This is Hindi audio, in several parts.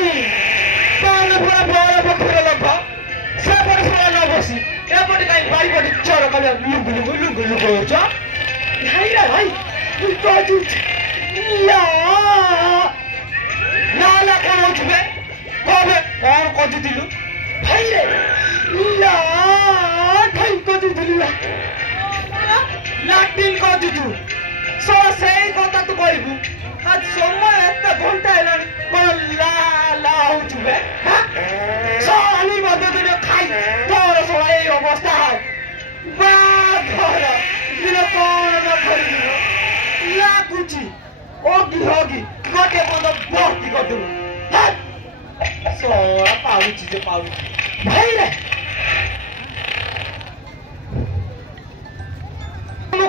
ताले पूरा बड़ा बखरे लगा से पर से ना बसी ए पटे काई बारी पटे चोर काले लुगु हो जा नहीं रे भाई तू तो या नाला कोन उठबे कबे कोन कति दिलु भाई रे या ठाई कति दिलु लाटिन कति तू सो सेई কথা তো কইবু আজ সময় একটা ঘন্টা এলানি কোন লা লা উঠবে হ্যাঁ সালি মধ্যে খাই তোর সবাই এই অবস্থা হয় বা ঘর দিন কোন না করি লাগুচি ওগি হোগি গোটে বন্ধ ভর্তি করে দেবো হ্যাঁ সোয়া পাউছি যে পাউছি ভাই রে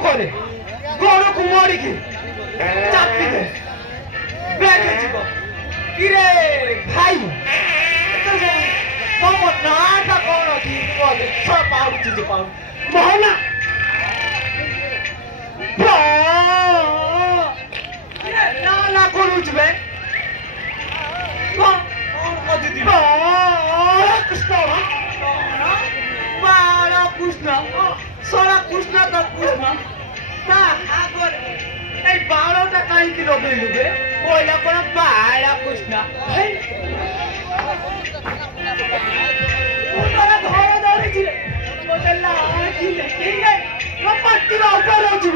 করে গরুକୁ মরিকি চাপি দে বেঁচে যাব কিরে ভাই তোমার নাটা কোন কি বলে সব পাউছি যে পাউ মোহনা কিরে না না করুছবে কোন কত দিন কৃষ্ণ বালা কৃষ্ণ সারা কৃষ্ণ কা কৃষ্ণ তা আগর এই বারোটা কাই কি লগে লগে কইলা কোন বালা কৃষ্ণ ভাই ওরা ঘরে ধরেছিল বদলা কি রে কি রে রপাটি উপর আছে